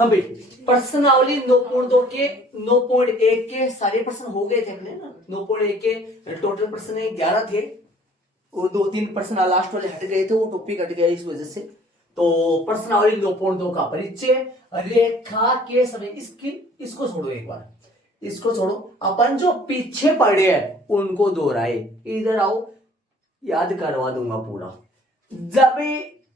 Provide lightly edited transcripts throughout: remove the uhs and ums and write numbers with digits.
हाँ भाई, प्रश्नावली 9.2 के 9.1 के सारे प्रश्न हो गए थे अपने ना। 9.1 के टोटल प्रश्न 11 थे, वो 2-3 प्रश्न लास्ट वाले हट गए थे, वो टॉपिक हट गया इस वजह से। तो प्रश्नावली 9.2 का परिचय, रेखा के समय, इसको छोड़ो, एक बार इसको छोड़ो, अपन जो पीछे पढ़े हैं उनको दोहराए। इधर आओ, याद करवा दूंगा पूरा। जब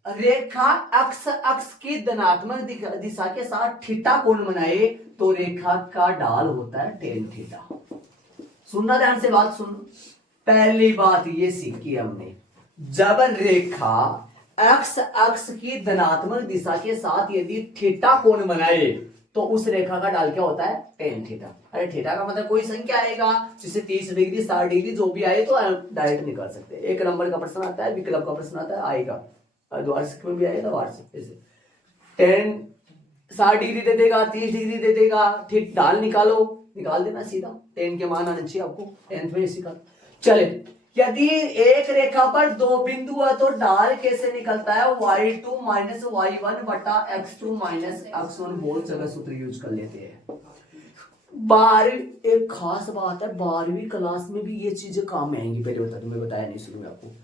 रेखा अक्ष की धनात्मक दिशा के साथ थीटा कोण बनाए तो रेखा का ढाल होता है टेन थीटा। सुनना ध्यान से, बात सुन। पहली बात ये सीखी हमने, जब रेखा अक्ष की धनात्मक दिशा के साथ यदि थीटा कोण बनाए तो उस रेखा का ढाल क्या होता है? Tan theta. अरे थीटा का मतलब कोई संख्या आएगा, जिसे 30 डिग्री 60 डिग्री जो भी आए तो डायरेक्ट निकाल सकते हैं। एक नंबर का प्रश्न आता है, विकल्प का प्रश्न आता है, आएगा वार्षिक में भी आएगा, वार्षिक ऐसे 10 60 डिग्री दे देगा, 30 डिग्री दे देगा, ठीक ढाल निकालो, निकाल देना सीधा। 10 के मान आने चाहिए आपको 10th में सीखा। चले, यदि एक रेखा पर दो बिंदु है तो ढाल कैसे निकलता है? y2 माइनस y1 बटा x2 माइनस x1। बहुत जगह सूत्र यूज कर लेते हैं। 12 एक खास बात है, 12वीं क्लास में भी ये चीजें काम में आएंगी। पहले बता दूं, मैं बताया नहीं शुरू में आपको,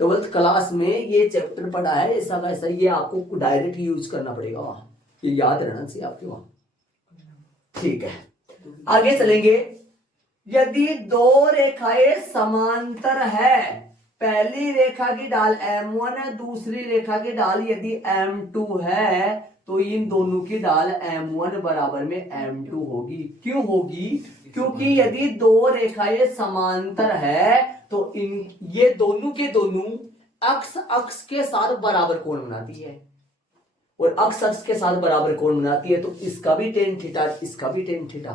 12th क्लास में ये चैप्टर पढ़ा है ऐसा का ऐसा, ये आपको डायरेक्ट यूज करना पड़ेगा वहां, ये याद रहना चाहिए आपके वहां। ठीक है, आगे चलेंगे। यदि दो रेखाएं समांतर है, पहली रेखा की ढाल m1 है, दूसरी रेखा की ढाल यदि m2 है, तो इन दोनों की ढाल m1 बराबर में m2 होगी। क्यों होगी? क्योंकि यदि दो रेखाएं समांतर है तो ये दोनों के दोनों अक्ष के साथ बराबर कोण बनाती है, और अक्ष के साथ बराबर कोण बनाती है, तो इसका भी टेन थीटा, इसका भी टेन थीटा।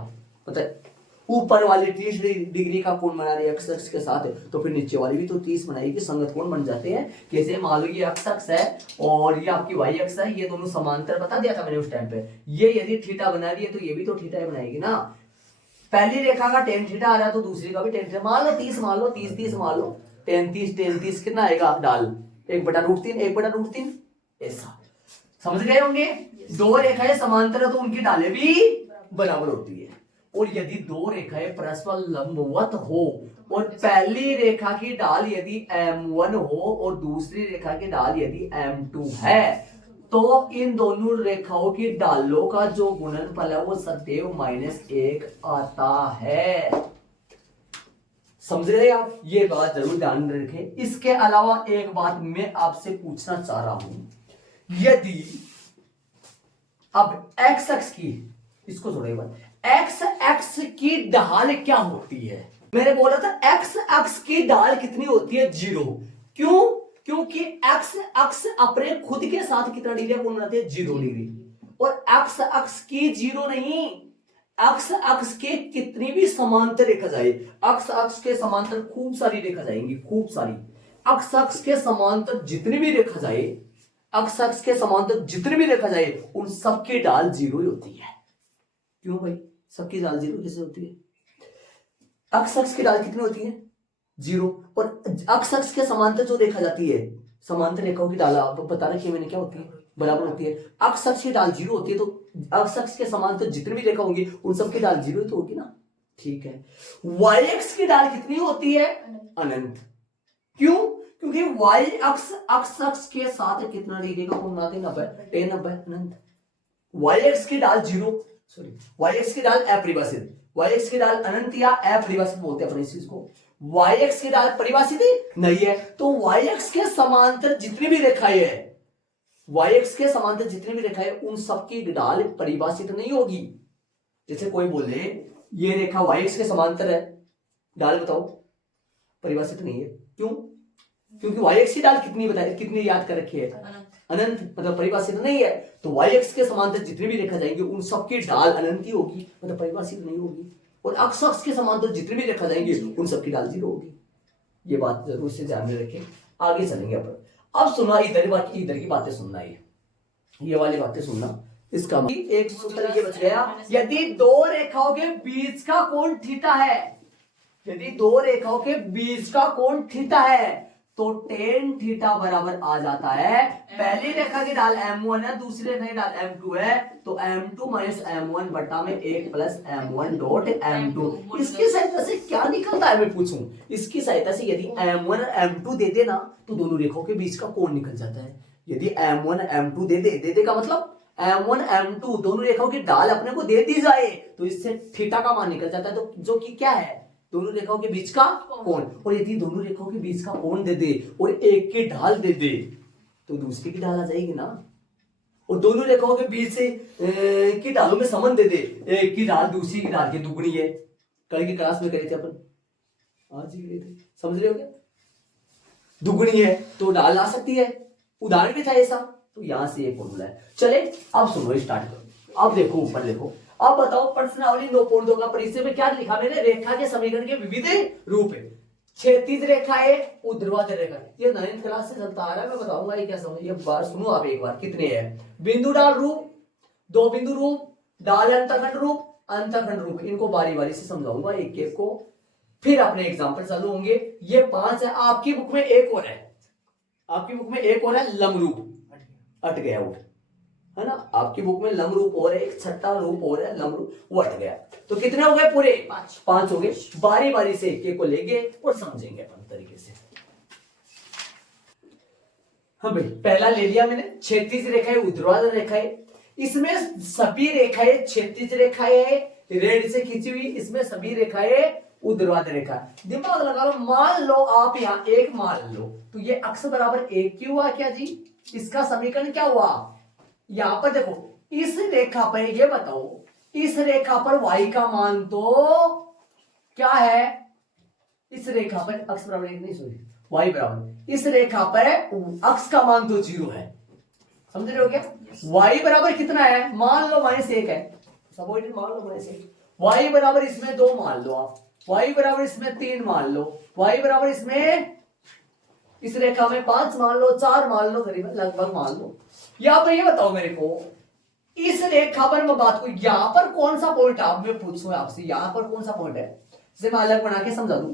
मतलब ऊपर वाली 30 डिग्री का कोण बना रही है अक्ष के साथ, तो फिर नीचे वाली भी तो 30 बनाएगी, संगत कोण बन जाते हैं। कैसे? मान लो ये अक्ष है और ये आपकी वाई अक्ष है, ये दोनों समांतर बता दिया था मैंने उस टाइम पे। ये यदि थीटा बना रही है तो ये भी तो थीटा ही बनाएगी ना। पहली रेखा का टेन थीटा आ रहा है तो दूसरी का भी टेन थीटा। मान लो 30, मान लो 30 मान लो 33 कितना आएगा ढाल? 1/√3, 1/√3 ऐसा। समझ गए होंगे? दो रेखाएं समांतर है तो उनकी ढालें भी बराबर होती है। और यदि दो रेखाएं परस्पर लंबवत हो और पहली रेखा की ढाल यदि m1 हो और दूसरी रेखा की ढाल यदि m2 है, तो इन दोनों रेखाओं की ढालों का जो गुणनफल है वो सदैव -1 आता है। समझ रहे आप? ये बात जरूर ध्यान रखें। इसके अलावा एक बात मैं आपसे पूछना चाह रहा हूं, यदि अब x अक्ष की, इसको थोड़ा बात, x अक्ष की ढाल क्या होती है? मैंने बोला था x अक्ष की ढाल कितनी होती है? 0। क्यों? क्योंकि x अक्ष अपने खुद के साथ कितना डिग्री कोण बनाती है? 0 डिग्री। और x अक्ष की 0 नहीं, x अक्ष के कितनी भी समांतर रेखा जाए, x अक्ष के समांतर खूब सारी रेखा जाएंगी, खूब सारी। x अक्ष के समांतर जितनी भी रेखा जाए, अक्ष के समांतर जितनी भी रेखा जाए, उन सबकी ढाल 0 ही होती है। क्यों भाई? सबकी ढाल 0 कैसे होती है? अक्ष की ढाल कितनी होती है? 0। और अक्ष के समांतर जो रेखा जाती है, समांतर रेखाओं की ढाल आपको बता रखी मैंने क्या होती है? बराबर होती है। अक्ष की ढाल 0 होती है, तो अक्ष के समांतर जितनी भी रेखा होंगी उन सबकी ढाल 0 ही तो होगी ना। ठीक है। y अक्ष की ढाल कितनी होती है? अनंत। क्यों? क्योंकि y अक्ष के साथ कितना डिग्री का कोण बनाते हैं? 90, 90 अनंत। y अक्ष की ढाल 0, सॉरी y अक्ष की ढाल अपरिभाषित, y अक्ष की ढाल अनंत या अपरिभाषित बोलते हैं अपने इस चीज को। y अक्ष की ढाल परिभाषित नहीं है, तो y अक्ष के समांतर जितनी भी रेखाएं है, y अक्ष के समांतर जितनी भी रेखाएं, उन सबकी ढाल परिभाषित नहीं होगी। जैसे कोई बोले ये रेखा y अक्ष के समांतर है, ढाल बताओ, परिभाषित नहीं है। क्यों? क्योंकि y अक्ष की ढाल कितनी बताए, कितनी याद कर रखी है? अनंत, मतलब परिभाषित नहीं है। तो y अक्ष के समांतर जितनी भी रेखा जाएंगी उन सबकी ढाल अनंत ही होगी, मतलब परिभाषित नहीं होगी। और अक्ष के समांतर जितनी भी रेखा जाएंगी उन सबकी ढाल 0 होगी। ये बात जरूर से ध्यान में रखें। आगे चलेंगे अपन। अब सुना, इधर की बातें सुनना, ये वाली बातें सुनना। इसका एक सूत्र ये बच गया, यदि दो रेखाओं के बीच का कोण थीटा है, यदि दो रेखाओं के बीच का कोण थीटा है, तो टेन थीटा बराबर आ जाता है, पहली रेखा की ढाल m1 है, दूसरी रेखा की ढाल m2 है, तो m2 माइनस m1 बटा में 1 प्लस m1 डॉट m2। इसकी सहायता से क्या निकलता है, मैं पूछूं, इसकी सहायता से यदि m1 और m2 दे देना तो दोनों रेखाओं के बीच का कोण निकल जाता है। यदि m1 m2 दे दे का मतलब m1 m2 दोनों रेखाओं की ढाल अपने को दे दी जाए तो इससे थीटा का मान निकल जाता है, तो जो कि क्या है, दोनों रेखाओं के बीच का कोण। और यदि दोनों रेखाओं के बीच का कोण दे दे और एक की ढाल दे दे तो दूसरी की ढाल आ जाएगी ना। और दोनों रेखाओं के बीच से की ढालों में संबंध दे दे, एक की ढाल दूसरी की ढाल की दुगनी है, कल की क्लास में करे थे अपन, आज ही गए थे, समझ रहे हो क्या, दुगनी है तो ढाल आ सकती है, उदाहरण भी था ऐसा, तो यहां से ये फॉर्मूला है। चले अब सुनो, स्टार्ट करो, अब देखो ऊपर देखो, अब बताओ प्रश्नावली 9.2 का परिचय में क्या लिखा मैंने, रेखा के समीकरण के विविध रूप है, क्षैतिज रेखा है, ऊर्ध्वाधर रेखा, ये 9th क्लास से चलता आ रहा है, मैं बताऊंगा ये क्या समझ, ये बार सुनो आप एक बार, कितने हैं, बिंदु डाल रूप, दो बिंदु रूप, डाल अंतखंड रूप, अंतखंड रूप, इनको बारी बारी से समझाऊंगा एक एक को, फिर अपने एग्जाम्पल चालू होंगे। ये 5 है, आपकी बुक में एक और है, आपकी बुक में एक और है लंब रूप, अट गया वो, है ना, आपकी बुक में लंब रूप और है, एक छठा रूप और है लंब रूप, वो अट गया, तो कितने हो गए पूरे, 5 हो गए। बारी बारी से एक एक को लेंगे और समझेंगे अपन तरीके से। हाँ भाई, पहला ले लिया मैंने, क्षैतिज रेखा है, ऊर्ध्वाधर रेखा है, इसमें सभी रेखाएं क्षैतिज रेखाएं रेड से खींची हुई, इसमें सभी रेखाएं ऊर्ध्वाधर रेखा। दिमाग लगा लो, मान लो आप यहाँ एक मान लो, तो ये अक्ष बराबर एक क्यों हुआ क्या जी, इसका समीकरण क्या हुआ, यहां पर देखो, इस रेखा पर ये बताओ, इस रेखा पर y का मान तो क्या है, इस रेखा पर अक्ष बराबर एक नहीं, सॉरी y बराबर, इस रेखा पर अक्ष का मान तो 0 है, समझ रहे हो क्या, y बराबर कितना है, मान लो -1 है, सबॉर्डिनेट मान लो -1, y बराबर इसमें 2 मान लो आप, y बराबर इसमें 3 मान लो, y बराबर इसमें इस रेखा में 5 मान लो, 4 मान लो, करीबन लगभग मान लो। यहाँ पर ये बताओ मेरे को, इस रेखा पर मैं बात करूं, यहां पर कौन सा पॉइंट आप मैं पूछूं आपसे, यहां पर कौन सा पॉइंट है, जैसे मैं अलग बना के समझा दूं,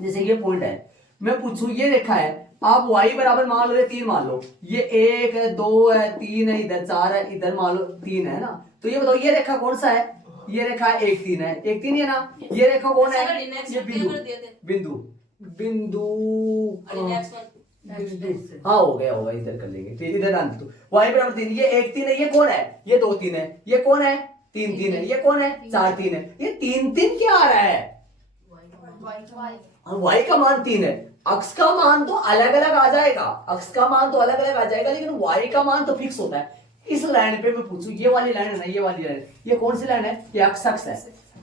जैसे ये पॉइंट है, मैं पूछूं ये रेखा है, आप y बराबर मान लो, ये 3 मान लो, ये 1 है, 2 है, 3 है, इधर 4 है, इधर मान लो 3 है ना, तो ये बताओ ये रेखा कौन सा है, ये रेखा 1 3 है, 1 3 है ना, ये रेखा कौन है, ये बिंदु बिंदु हाँ हो गया होगा, इधर कर लेंगे, फिर इधर आने दो, y बराबर 3, ये 1 3 है, ये कौन है, ये 2 3 है, ये कौन है 3 3 है, ये कौन है 4 3 है, ये 3 3 क्या आ रहा है, y का मान 3 है, अक्ष का मान तो अलग अलग आ जाएगा, अक्ष का मान तो अलग अलग आ जाएगा, लेकिन y का मान तो फिक्स होता है। इस लाइन पे मैं पूछूं, ये वाली लाइन है ना, ये वाली लाइन, ये कौन सी लाइन है, ये अक्ष अक्ष है,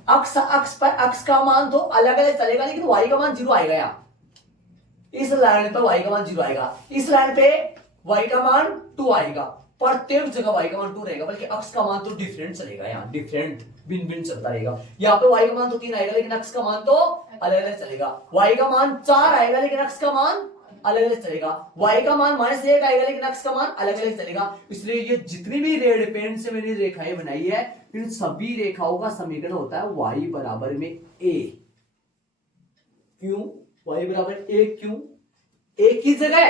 अक्ष पर अक्ष का मान तो अलग अलग चलेगा, लेकिन y का मान 0 आएगा, यहाँ इस लाइन पर y का मान 0 आएगा, इस लाइन पे y का मान 2 आएगा, प्रत्येक जगह y का मान 2 रहेगा, बल्कि अक्ष का मान तो डिफरेंट चलेगा, यहाँ डिफरेंट भिन्न भिन्न चलता रहेगा, यहाँ पे y का मान तो 3 आएगा, लेकिन अक्ष का मान तो अलग अलग चलेगा, y का मान 4 आएगा, लेकिन अक्ष का मान अलग अलग चलेगा, y का मान -1 आएगा, लेकिन अक्ष का मान अलग अलग चलेगा। इसलिए ये जितनी भी रेड पेन से मैंने रेखाएं बनाई है, इन सभी रेखाओं का समीकरण होता है y बराबर में a। क्यों y बराबर 1, क्यों, एक ही जगह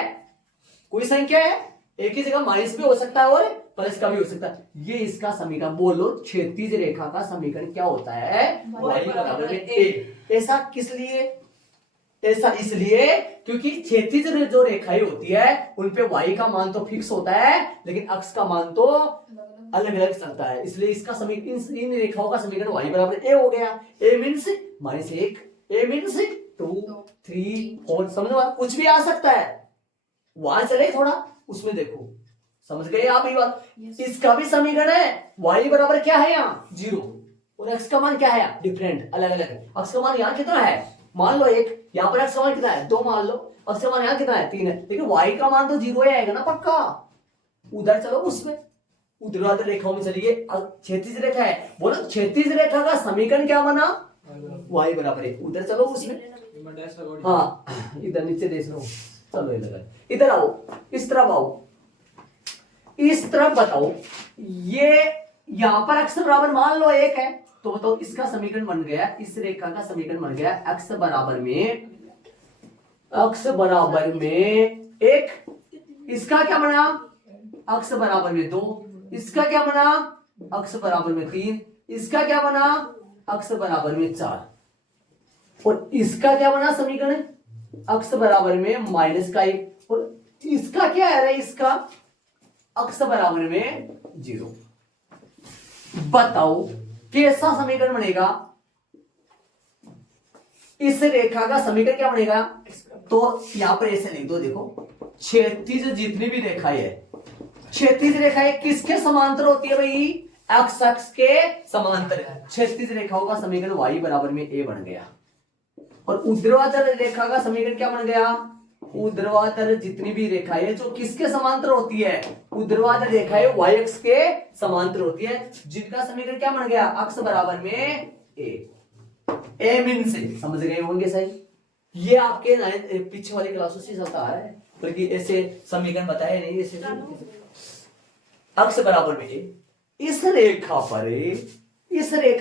कोई संख्या है, एक ही जगह माइनस भी हो सकता है और प्लस का भी हो सकता है, ये इसका समीकरण, बोलो क्षैतिज रेखा का समीकरण क्या होता है, y बराबर में a। ऐसा किस लिए, ऐसा इसलिए क्योंकि क्षैतिज जो रेखाएं होती है उनपे y का मान तो फिक्स होता है, लेकिन अक्ष का मान तो अलग अलग चलता है, इसलिए इसका समीकरण, इन रेखाओं का समीकरण y बराबर a हो गया, a मीन्स -1, a मीन्स 2 3 4, समझ में, कुछ भी आ सकता है, वहां चले थोड़ा उसमें देखो, समझ गए आप ये बात। इसका भी समीकरण है, y बराबर क्या है यहाँ 0, और x का मान क्या है डिफरेंट अलग अलग है, x का मान यहाँ कितना है मान लो 1, यहाँ पर x का मान कितना है 2 मान लो, x का मान यहाँ कितना है 3 है, लेकिन y का मान तो 0 ही आएगा ना पक्का। उधर चलो, उसमें ऊर्ध्वाधर रेखाओं में चलिए, क्षैतिज रेखा है, बोलो क्षैतिज रेखा का समीकरण क्या बना y बराबर 1, उधर चलो उसमें, हाँ इधर नीचे देख लो, चलो इधर आओ, इस तरफ आओ, इस तरफ बताओ, ये यहां पर अक्ष बराबर मान लो 1 है, तो बताओ इसका समीकरण बन गया, इस रेखा का समीकरण बन गया, अक्ष बराबर में अक्स बराबर में 1, इसका क्या बना अक्स बराबर में 2, इसका क्या बना अक्स बराबर में 3, इसका क्या बना अक्स बराबर में 4, और इसका क्या बना समीकरण अक्स बराबर में -1, और इसका क्या है इसका अक्स बराबर में 0। बताओ कैसा समीकरण बनेगा? इस रेखा का समीकरण क्या बनेगा? तो यहां पर ऐसे लिख दो, देखो क्षैतिज जितनी भी रेखाएं है, क्षैतिज रेखाएं किसके समांतर होती है भाई? एक्स अक्ष के समांतर। क्षैतिज रेखाओं का समीकरण y बराबर में a बन गया, और ऊर्ध्वाधर रेखा का समीकरण क्या बन गया? ऊर्ध्वाधर जितनी भी रेखाएं जो किसके समांतर होती है? ऊर्ध्वाधर रेखाएं y अक्ष के समांतर होती है, जिनका समीकरण क्या बन गया? अक्ष बराबर में a मीन से समझ गए होंगे सही। ये आपके पीछे वाली क्लासों से चलता आ रहा है, बल्कि ऐसे समीकरण बताए नहीं ऐसे। अक्ष बराबर में a, इस रेखा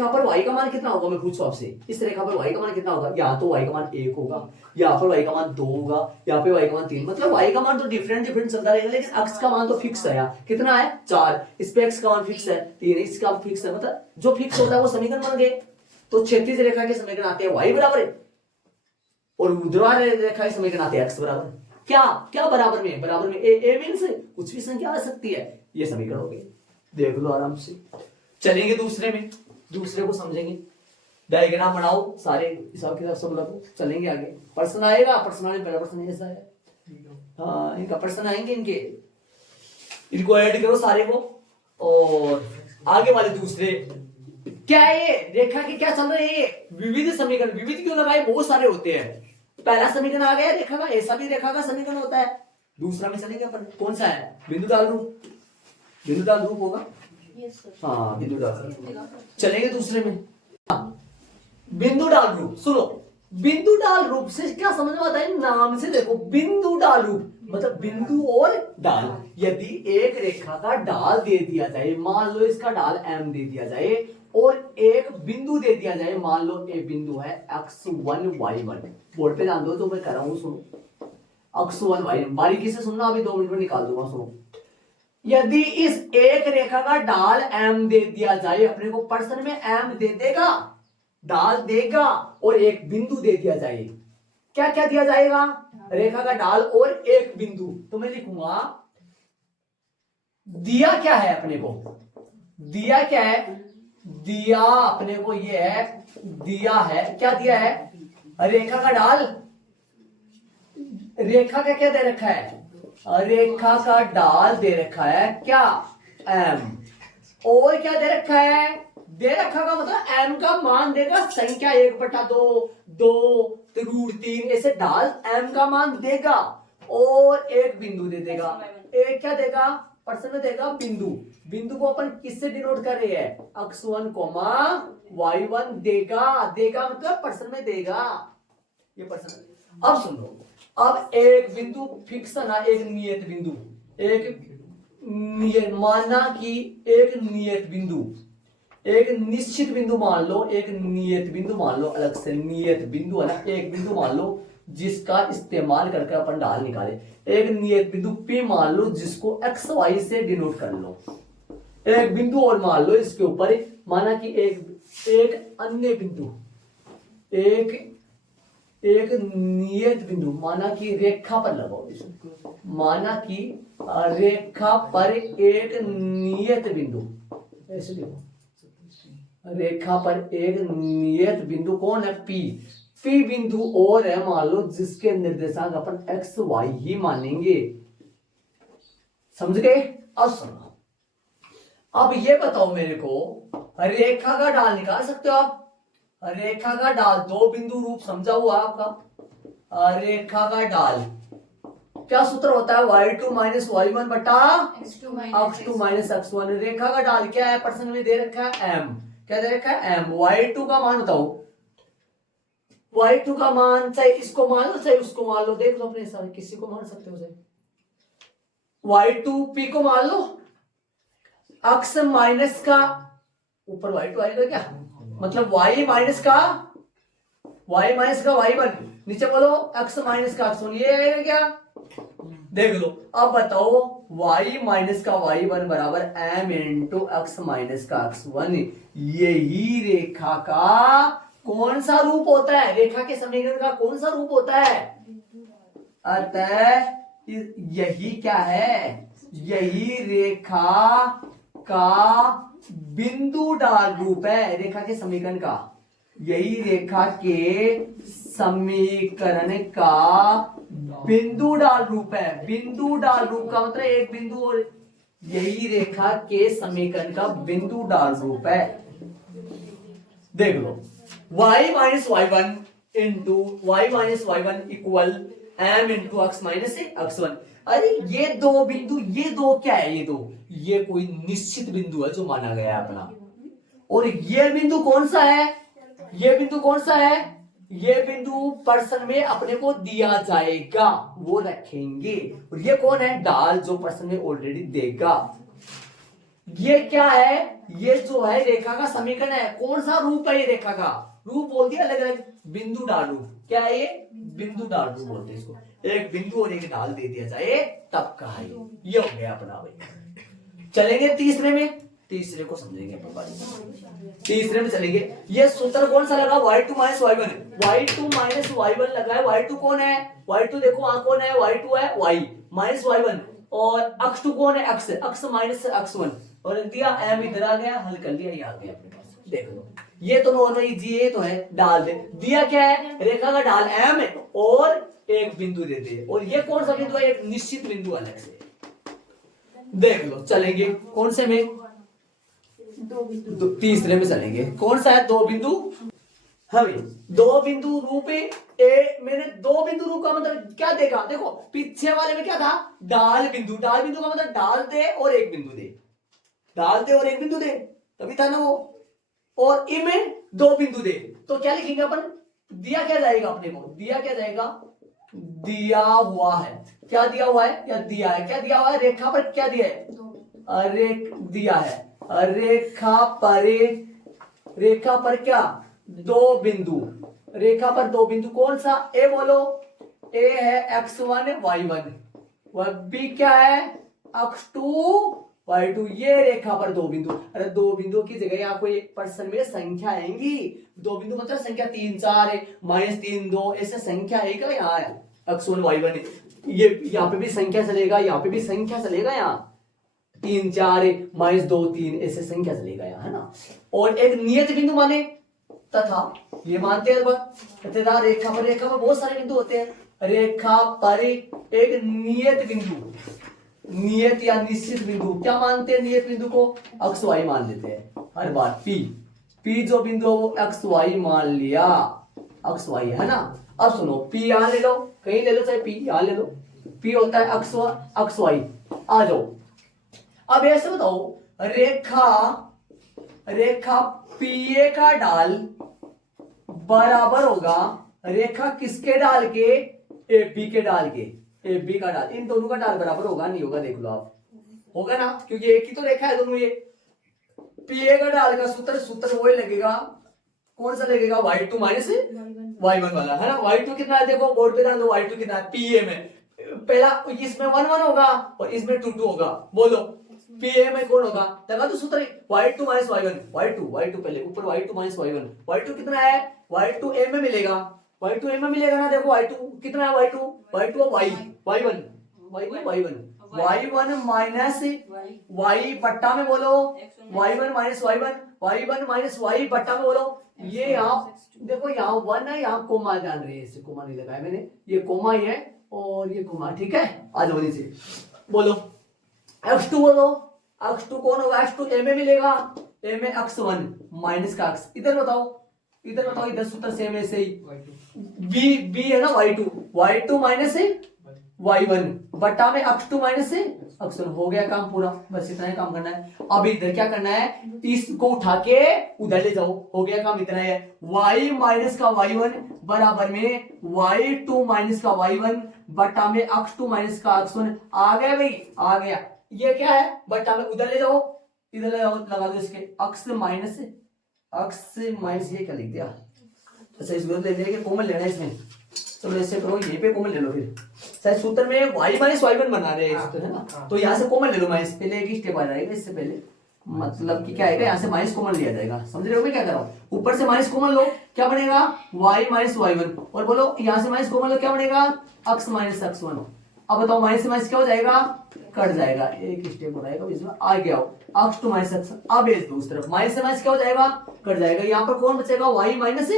पर y का मान कितना होगा? मैं पूछूं आपसे, इस रेखा पर y का मान कितना होगा? या तो y का मान 1 होगा, यहाँ पर y का मान 2 होगा, यहाँ पे y का मान 3, मतलब y का मान तो डिफरेंट चलता रहेगा, लेकिन अक्ष का मान तो फिक्स है। यहाँ कितना है? 4, इस पे x का मान फिक्स है 3, इसका फिक्स है, मतलब जो फिक्स होता है वो समीकरण बन गए। तो क्षैतिज रेखा के समीकरण आते हैं y बराबर है, और ऊर्ध्वाधर रेखा के समीकरण आते हैं x बराबर क्या बराबर में? बराबर में a मीन्स कुछ भी संख्या आ सकती है। ये समीकरण हो गए, देख लो आराम से। चलेंगे दूसरे को समझेंगे, डायग्राम बनाओ सारे हिसाब किताब सब लगो, चलेंगे आगे। प्रश्न आएगा, प्रश्न आने पहला प्रश्न ऐसा है, हाँ इनका प्रश्न आएंगे, इनको ऐड करो सारे को। और आगे वाले दूसरे क्या है? ये रेखा के क्या चल रहे हैं? विविध समीकरण। विविध क्यों लगाए? बहुत सारे होते हैं। पहला समीकरण आ गया रेखा का, ऐसा भी रेखा का समीकरण होता है। दूसरा में चलेंगे अपन, कौन सा है? बिंदु डाल रूप होगा, हाँ बिंदु डाल। चलेंगे दूसरे में, बिंदु डाल रूप। सुनो, बिंदु डाल रूप से क्या समझ में आता है? नाम से देखो, बिंदु डाल रूप मतलब बिंदु और डाल। यदि एक रेखा का डाल दे दिया जाए, मान लो इसका डाल m दे दिया जाए, और एक बिंदु दे दिया जाए, मान लो एक बिंदु है x1 y1, बोर्ड पे ध्यान दो, तो मैं कर रहा हूं, सुनो x1 y1, बारीकी से सुनना, अभी 2 मिनट में निकाल दूंगा। सुनो, यदि इस एक रेखा का डाल m दे दिया जाए, अपने को प्रश्न में m दे देगा, डाल देगा, और एक बिंदु दे दिया जाए, क्या क्या दिया जाएगा? रेखा का डाल और एक बिंदु। तो मैं लिखूंगा दिया क्या है अपने को? दिया क्या है? दिया अपने को ये है, दिया है, क्या दिया है? रेखा का डाल, रेखा का क्या दे रखा है? रेखा का डाल दे रखा है क्या? m, और क्या दे रखा है? दे रखा का मतलब m का मान देगा संख्या 1/2, 2√3, ऐसे डाल m का मान देगा, और एक बिंदु दे देगा। एक क्या देगा? प्रश्न में देगा बिंदु को अपन किससे डिनोट कर रहे हैं? x1, y1 देगा मतलब प्रश्न में देगा, ये प्रश्न। अब सुनो, अब एक बिंदु फिक्स ना, एक नियत बिंदु, माना कि एक नियत बिंदु, एक निश्चित बिंदु मान लो, एक नियत बिंदु मान लो, अलग से नियत बिंदु है ना, एक बिंदु मान लो जिसका इस्तेमाल करके अपन डाल निकाले। एक नियत बिंदु P मान लो, जिसको x y से डिनोट कर लो। एक बिंदु और मान लो इसके ऊपर, माना कि एक अन्य बिंदु, एक नियत बिंदु, माना कि रेखा पर लगाओ, माना कि रेखा पर एक नियत बिंदु, ऐसे देखो, रेखा पर एक नियत बिंदु कौन है? P बिंदु और है मान लो, जिसके निर्देशांक अपन x y ही मानेंगे। समझ गए? अब सुनो, अब ये बताओ मेरे को, रेखा का डाल निकाल सकते हो आप? रेखा का डाल 2 बिंदु रूप समझा हुआ आपका। रेखा का डाल क्या सूत्र होता है? y2 - y1 बटा x2 - x1। रेखा का डाल क्या है? प्रश्न में दे रखा है m, क्या दे रखा है? m। y2 का मान बताओ, y2 का मान चाहे इसको मान लो चाहे उसको मान लो, देख लो अपने साथ, किसी को मान सकते हो। y2 p को मान लो, x माइनस का ऊपर y2 आएगा क्या? मतलब y माइनस का y1, नीचे बोलो x माइनस का x1, ये आएगा क्या? देख लो। अब बताओ y माइनस का y1 बराबर m इंटू x माइनस का x1, यही रेखा का कौन सा रूप होता है? रेखा के समीकरण का कौन सा रूप होता है? अतः यही क्या है? यही रेखा का बिंदु डाल रूप है। रेखा के समीकरण का, यही रेखा के समीकरण का बिंदु डाल रूप है। बिंदु डाल रूप का मतलब एक बिंदु, और यही रेखा के समीकरण का बिंदु डाल रूप है। देख लो, y minus y one into y minus y one equal m into x minus x1। अरे ये दो बिंदु, ये दो क्या है? ये दो, ये कोई निश्चित बिंदु है जो माना गया है अपना। और ये बिंदु कौन सा है? ये बिंदु कौन सा है? ये बिंदु प्रश्न में अपने को दिया जाएगा, वो रखेंगे। और ये कौन है? डाल, जो प्रश्न में ऑलरेडी देगा। ये क्या है? ये जो है रेखा का समीकरण है। कौन सा रूप है ये रेखा का? रूप बोल दिया अलग अलग, बिंदु डाल रूप। क्या है ये? बिंदु डाल रूप बोलते हैं इसको। एक बिंदु और एक डाल दे दिया जाए तब का है ये। हो गया अपना भाई। चलेंगे तीसरे में, तीसरे को समझेंगे अपन बारी। तीसरे में चलेंगे। ये सूत्र कौन सा लगा? y2 minus y1। y2 minus y1 लगा है। y2 कौन है? y2 देखो वहां कौन है? y2 है y माइनस y1। और x2 कौन है? x, x minus x1। और दिया m, इधर आ गया, हल कर लिया, ये आ गया अपने पास। देख लो, ये तो नॉर्मल जी, ये तो है, डाल दे। दिया क्या है? रेखा का ढाल m है और एक बिंदु दे दे। और ये कौन सा बिंदु है? एक निश्चित बिंदु अलग से। देख लो, चलेंगे कौन से में? तीसरे में चलेंगे। कौन सा है? दो बिंदु। हमें दो बिंदु रूप मैंने दो बिंदु रूप का मतलब क्या देखा? देखो पीछे वाले में क्या था? डाल बिंदु। डाल बिंदु का मतलब डाल दे और एक बिंदु दे, डाल दे और एक बिंदु दे, तभी था ना वो। और इनमें दो बिंदु दे, तो क्या लिखेंगे अपन? दिया क्या जाएगा अपने को? दिया क्या जाएगा? दिया हुआ है। क्या दिया हुआ है? या दिया है? क्या दिया हुआ है? रेखा पर क्या दिया है? अरे दिया है रेखा पर क्या? दो बिंदु। रेखा पर दो बिंदु। कौन सा? ए बोलो। ए है x1 y1, वह बी क्या है? x2 y2। ये रेखा पर दो बिंदु। अरे दो बिंदु की जगह यहाँ कोई प्रश्न में संख्या आएंगी। दो बिंदु मतलब संख्या 3 4 -3 2 ऐसे संख्या आएगा। यहाँ x1 y1, ये यहाँ पे भी संख्या चलेगा, यहाँ पे भी संख्या चलेगा। यहाँ 3 4 -2 3 ऐसे संख्या चलेगा यहाँ, है ना। और एक नियत बिंदु माने तथा, ये मानते हैं तथा रेखा पर बहुत सारे बिंदु होते हैं। रेखा पर एक नियत बिंदु, नियत या निश्चित बिंदु, क्या मानते हैं? नियत बिंदु को एक्स वाई मान लेते हैं हर बार। पी जो बिंदु है वो एक्स वाई मान लिया, एक्स वाई है ना। अब सुनो, पी यहां ले लो, कहीं ले लो, चाहे पी यहां ले लो। पी होता है एक्स वाई। आ जाओ, अब ऐसे बताओ, रेखा पीए का ढाल बराबर होगा रेखा किसके ढाल के? एबी के ढाल के। एबी का ढाल, इन दोनों का ढाल बराबर होगा नहीं होगा? देख लो आप, होगा ना, क्योंकि एक ही तो रेखा है दोनों। ये पीए का ढाल का सूत्र वही लगेगा। कौन सा लगेगा? y2 माइनस y1 वाला, है ना। y2 कितना है? देखो बोर्ड पे ध्यान दो, y2 कितना है? पीए में पहला इसमें 1 1 होगा और इसमें 2 2 होगा। बोलो पीए में कौन होगा? लगा दो सूत्र, y2 माइनस y1। y2 पहले ऊपर, y2 माइनस y1। y2 कितना है? y2 m में मिलेगा, y2 m में मिलेगा ना। देखो y2 कितना है? y2 y1 माइनस y बट्टा में बोलो y1 minus y1 minus y बट्टा में बोलो। ये यहाँ देखो, यहाँ 1 है, यहाँ कोमा जान रहे हैं, इसे कोमा नहीं लगाया मैंने, ये कोमा ही है और ये कोमा, ठीक है। आ जाओ नीचे, बोलो x2 बोलो। x2 कौन होगा? x2 m में मिलेगा, m में x1 माइनस का x। इधर बताओ, इधर सूत्र सेम है, सही। b है ना, y2 माइनस y1 बट्टा में x2 माइनस x1। हो गया काम पूरा, बस इतना ही काम करना है। अब इधर क्या करना है? इसको उठा के उधर ले जाओ, हो गया काम इतना है। y माइनस का y1 बराबर में y2 माइनस का y1 बट्टा में x2 माइनस का x1। आ गया भाई, आ गया। ये क्या है? बट्टा में उधर ले जाओ, इधर ले जाओ, लगा दो इसके x माइनस ये क्या लिख दिया? अच्छा इसको ले लेंगे, कॉमन लेना है इसमें, चलो ऐसे करो, यहीं पे कॉमन ले लो फिर। शायद सूत्र में y माइनस y1 बना रहे हैं सूत्र, है ना, तो यहाँ से कॉमन ले लो माइनस, पहले एक स्टेप आ जाएगा इससे पहले, मतलब कि क्या आएगा, यहाँ से माइनस कॉमन लिया जाएगा। समझ रहे हो मैं क्या कर रहा हूँ? ऊपर से माइनस कॉमन लो, क्या बनेगा y माइनस y1, और बोलो यहाँ से माइनस कॉमन लो, क्या बनेगा x माइनस x1। अब बताओ माइनस से माइनस क्या हो जाएगा, कट जाएगा, एक स्टेप हो जाएगा इसमें, आ गया x टू माइनस x, अब भेज दो उस तरफ, माइनस से माइनस क्या हो जाएगा, कट जाएगा, यहाँ पर कौन बचेगा y माइनस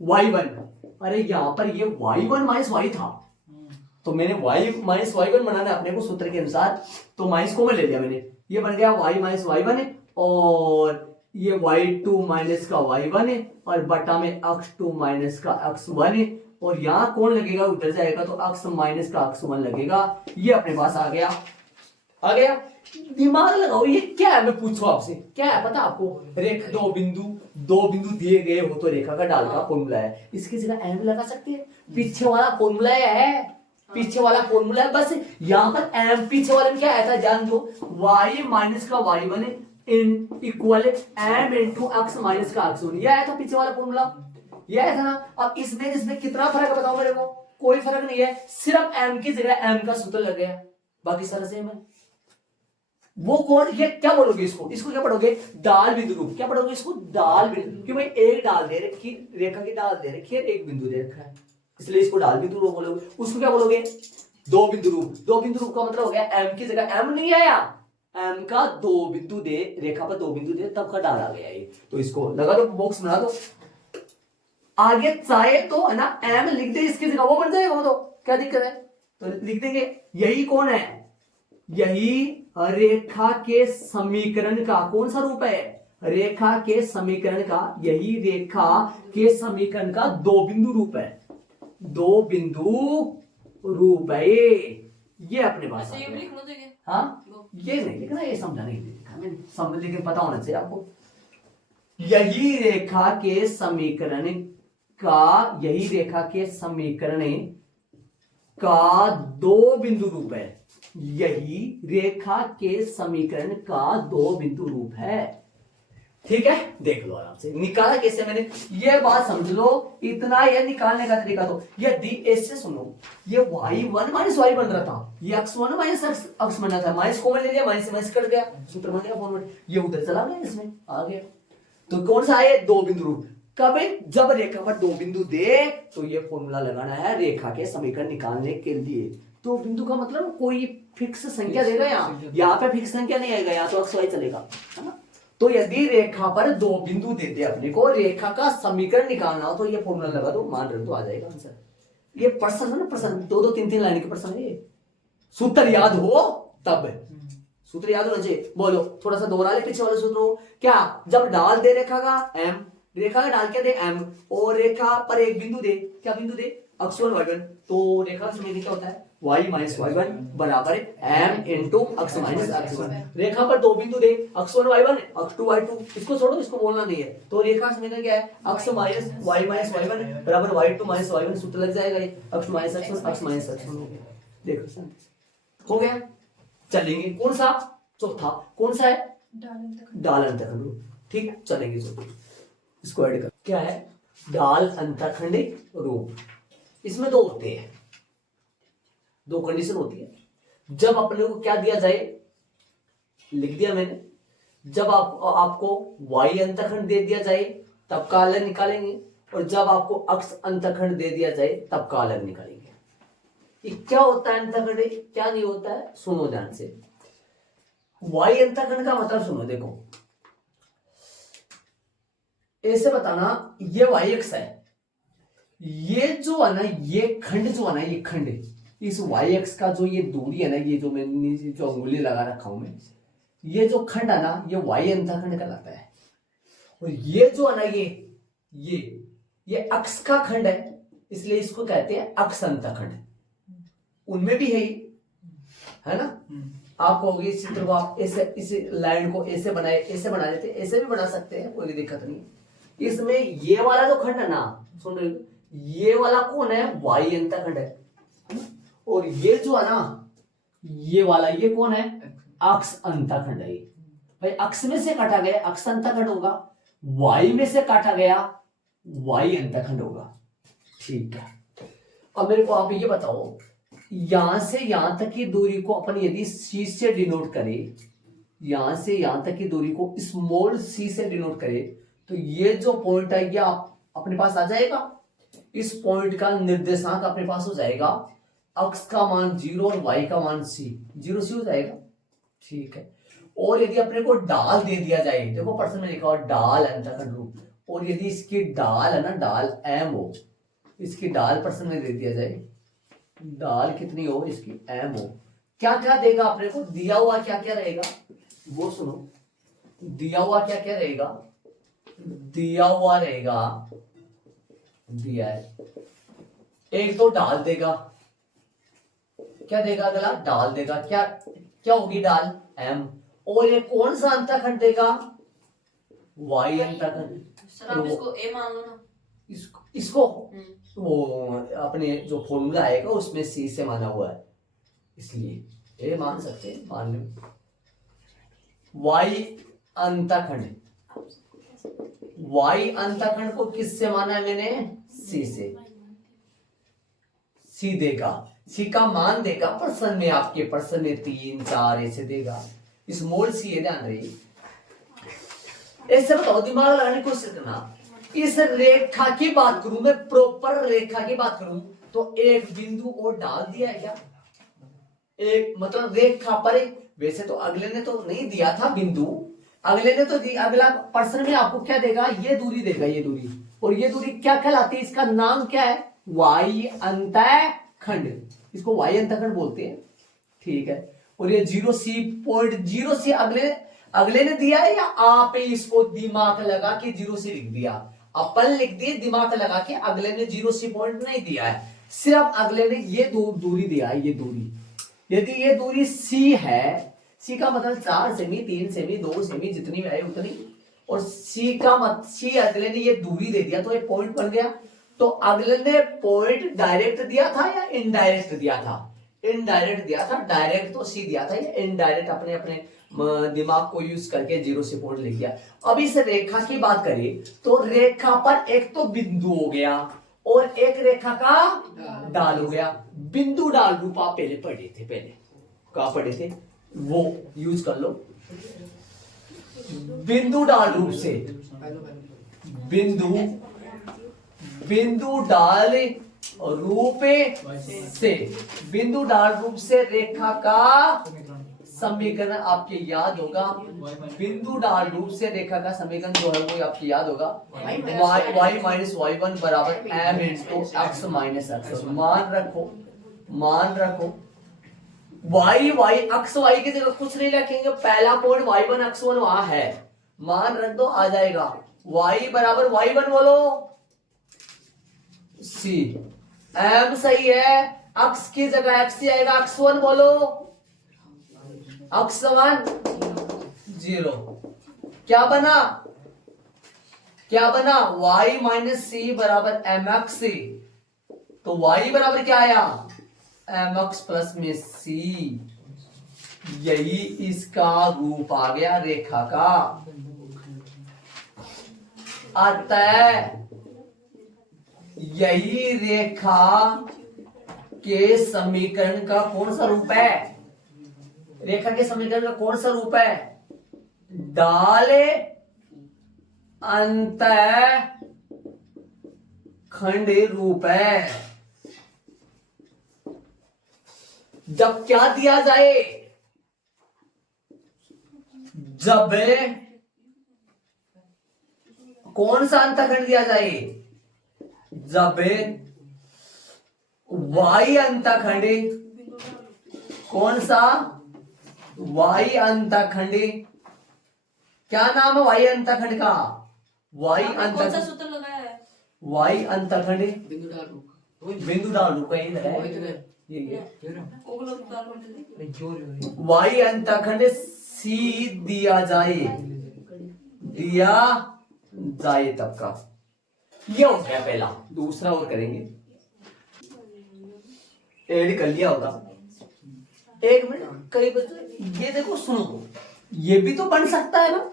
y1। अरे यहाँ पर ये y1 माइनस y था, तो मैंने y माइनस y1 बनाना है अपने को सूत्र के अनुसार, तो माइनस कॉमन ले लिया मैंने, ये बन गया y माइनस y1 है, और ये y2 माइनस का y1 है, और बटा में x2 माइनस का x1 है, और यहाँ कौन लगेगा, उधर जाएगा तो x माइनस का x1 लगेगा। ये अपने पास आ गया, आ गया। दिमाग लगाओ, ये क्या है, मैं पूछूं आपसे, क्या है पता आपको? रेखा दो बिंदु दिए गए हो तो रेखा का ढाल का फॉर्मूला है, इसकी जगह एम लगा सकते हैं, पीछे वाला फॉर्मूला है, पीछे वाला फॉर्मूला है, बस यहाँ पर एम पीछे वाले में क्या आया था जान दो, y माइनस का y1 इन equal m into x minus का x1, ये आया था पीछे वाला फॉर्मूला, ये आया था ना। अब इसमें कितना फर्क है बताओ मेरे को? कोई फर्क नहीं है, सिर्फ m की जगह m का सूत्र लग गया, बाकी सारा सेम है। वो कौन, ये क्या बोलोगे इसको क्या पढ़ोगे, डाल बिंदु रूप, क्या पढ़ोगे इसको, डाल बिंदु, क्यों भाई एक डाल दे रखी, रेखा की डाल दे रखी है, एक बिंदु दे रखा है, इसलिए इसको डाल बिंदु रूप बोलोगे। उसको क्या बोलोगे, दो बिंदु रूप का मतलब हो गया m की जगह m नहीं आया, m का दो बिंदु दे, रेखा पर दो बिंदु दे, तब का डाल आ गया ये, तो इसको लगा दो, बॉक्स बना दो। आगे चाहे तो है ना m लिख दे इसकी जगह, वो बन जाएगा, वो तो क्या दिक्कत है, तो लिख देंगे। यही कौन है, यही रेखा के समीकरण का कौन सा रूप है, रेखा के समीकरण का, यही रेखा के समीकरण का दो बिंदु रूप है, दो बिंदु रूप है ये अपने पास। हाँ ये नहीं लिखना, ये समझा नहीं लिखा मैंने, समझ, लेकिन पता होना चाहिए आपको। यही रेखा के समीकरण का, यही रेखा के समीकरण का दो बिंदु रूप है, यही रेखा के समीकरण का दो बिंदु रूप है, ठीक है। देख लो आराम से, निकाला कैसे मैंने, ये बात समझ लो, इतना ये निकालने का तरीका। तो ये ऐसे सुनो, ये y1 माइनस y बन रहा था, ये x1 माइनस x बना था, माइनस कॉमन ले लिया, माइनस माइनस कट गया, सूत्र बन गया फॉर्मूला, ये उधर चला गया, इसमें आ गया। तो कौन सा है, दो बिंदु रूप। कब, जब रेखा पर दो बिंदु दे तो ये फॉर्मूला लगाना है रेखा के समीकरण निकालने के लिए। तो बिंदु का मतलब कोई फिक्स संख्या देगा, यहाँ पे फिक्स संख्या नहीं आएगा, यहाँ तो x y चलेगा, है ना। तो यदि रेखा पर दो बिंदु देते अपने को, रेखा का समीकरण निकालना हो, तो ये फॉर्मूला लगा दो, मान रहे तो आ जाएगा आंसर। ये प्रश्न है ना, प्रश्न दो तीन लाइन के प्रश्न है ये, सूत्र याद हो तब, सूत्र याद होना चाहिए। बोलो थोड़ा सा दोहरा ले पीछे वाले सूत्र, क्या, जब डाल दे रेखा का m, रेखा का डाल क्या दे m, और रेखा पर एक बिंदु दे, क्या बिंदु दे, x1 y1, तो रेखा का समीकरण क्या होता है, y माइनस y1 बराबर m into x minus x1। रेखा पर दो बिंदु दे, x1 y1 x2 y2, इसको छोड़ो, इसको बोलना नहीं है, तो रेखा का समीकरण क्या है, x माइनस y1 बराबर y2 माइनस y1, सूत्र लग जाएगा ये, x माइनस x1 हो गया। देखो हो गया, चलेंगे कौन सा, चौथा कौन सा है, डाल अंतःखंड रूप, ठीक, चलेंगे चौथा, इसको ऐड कर, क्या है, डाल अंतःखंड रूप। इसमें दो होते हैं, दो कंडीशन होती है। जब अपने को क्या दिया जाए, लिख दिया मैंने, जब आपको y अंतःखंड दे दिया जाए तब का अलग निकालेंगे, और जब आपको x अंतःखंड दे दिया जाए तब का अलग निकालेंगे। ये क्या होता है अंतःखंड, क्या नहीं होता है, सुनो ध्यान से। y अंतःखंड का मतलब सुनो, देखो ऐसे बताना, ये y है, ये जो है ना, ये खंड जो है ना, ये खंड, इस y का जो ये दूरी है ना, ये जो मैंने जो अंगुली लगा रखा हूं मैं, ये जो खंड है ना, ये y अंतःखंड कहलाता है। और ये जो है ना, ये अक्ष का खंड है, इसलिए इसको कहते हैं अक्ष अंतःखंड। उनमें भी है ना। आप कहोगे इस चित्र को आप ऐसे, इस लाइन को ऐसे बनाए, ऐसे बना लेते, ऐसे भी बना सकते हैं, कोई दिक्कत नहीं। इसमें ये वाला जो खंड है ना, सुन रहे, ये वाला कौन है, y अंतःखंड है, और ये जो है ना, ये वाला, ये कौन है, अक्ष अंतःखंड है। भाई अक्ष में से काटा गया अक्ष अंतःखंड होगा, y में से काटा गया y अंतःखंड होगा, ठीक है। अब मेरे को आप ये बताओ, यहां से यहां तक की दूरी को अपन यदि सी से डिनोट करें, यहां से यहां तक की दूरी को स्मॉल सी से डिनोट करें, तो ये जो पॉइंट है ये आप अपने पास आ जाएगा। इस पॉइंट का निर्देशांक अपने पास हो जाएगा, x का मान 0 और y का मान c, 0 c हो जाएगा। ठीक है। और यदि अपने को डाल दे दिया जाए, देखो प्रश्न में लिखा हुआ डाल अंतःखंड रूप, और यदि इसकी डाल है ना, डाल m हो, इसकी डाल प्रश्न में दे दिया जाए, डाल कितनी हो इसकी m हो, क्या क्या देगा अपने को, दिया हुआ क्या क्या रहेगा वो सुनो। दिया हुआ क्या क्या रहेगा, दिया हुआ रहेगा, दिया है एक तो डाल देगा, क्या देगा अगला, डाल देगा, क्या क्या होगी डाल m, और ये कौन सा अंतःखंड देगा, y अंतःखंड। सर आप इसको ए मान लो ना। इसको वो अपने जो फॉर्मूला आएगा उसमें c से माना हुआ है, इसलिए ए मान सकते हैं, मान लो। y अंतःखंड, y अंतःखंड को किससे माना है मैंने, c से। c देगा, c का मान देगा प्रश्न में, आपके प्रश्न में 3 4 ऐसे देगा, स्मॉल c है, ध्यान रही। ऐसे बताओ, दिमाग लगाने की कोशिश करना। इस रेखा की बात करूं मैं, प्रॉपर रेखा की बात करूं, तो एक बिंदु और डाल दिया है क्या, एक मतलब रेखा पर, वैसे तो अगले ने तो नहीं दिया था बिंदु, अगले ने तो दी, अगला प्रश्न में आपको क्या देगा, ये दूरी देगा, ये दूरी, और ये दूरी क्या कहलाती है, इसका नाम क्या है, y अंतःखंड, इसको y अंतःखंड बोलते हैं। ठीक है। और ये 0c पॉइंट, 0c अगले ने दिया है, या आप इसको दिमाग लगा के 0c लिख दिया, अपन लिख दिए दिमाग लगा के, अगले ने 0c पॉइंट नहीं दिया है, सिर्फ अगले ने ये दूरी दिया है, ये दूरी। यदि ये दूरी c है, c का मतलब 4 सेमी, 3 सेमी, 2 सेमी, जितनी भी है उतनी, और c का मत c अगले ने ये दूरी दे दिया, तो ये पॉइंट बन गया। तो अगले ने पॉइंट डायरेक्ट दिया था या इनडायरेक्ट दिया था, इनडायरेक्ट दिया था, डायरेक्ट तो सी दिया था, ये इनडायरेक्ट अपने अपने दिमाग को यूज करके 0 से पॉइंट लिख दिया। अब इस रेखा की बात करें तो रेखा पर एक तो बिंदु हो गया और एक रेखा का डाल हो गया। बिंदु डाल रूप आप पहले पढ़े थे, पहले कहा पढ़े थे वो यूज कर लो। बिंदु डाल रूप से, बिंदु डाल रूप से, बिंदु डाल रूप से रेखा का समीकरण आपके याद होगा। बिंदु डाल रूप से रेखा का समीकरण जो है वो आपके याद होगा, y माइनस y1 बराबर m into x minus x। मान रखो y अक्स y की जगह कुछ नहीं रखेंगे, पहला पॉइंट y1 x1 वहां है, मान रख दो आ जाएगा। y बराबर y1 बोलो c, m सही है, x की जगह x आएगा, x1 बोलो, x समान 0। क्या बना y माइनस c बराबर mx, तो y बराबर क्या आया mx प्लस में c, यही इसका रूप आ गया रेखा का। अतः यही रेखा के समीकरण का कौन सा रूप है, रेखा के समीकरण का कौन सा रूप है, डाले अंतःखंड रूप है। जब क्या दिया जाए, जब कौन सा अंतःखंड दिया जाए, जब y अंतःखंड, कौन सा y अंतःखंड, क्या नाम है y अंतःखंड का, y अंतःखंड, सूत्र लगाया है y अंतःखंड बिंदु डाल रूप कहीं है, y अंतःखंड c दिया जाए तब का। ये हो गया पहला। दूसरा और करेंगे, ऐड कर लिया होगा, एक मिनट कई बच्चे ये देखो सुनो, ये भी तो बन सकता है ना,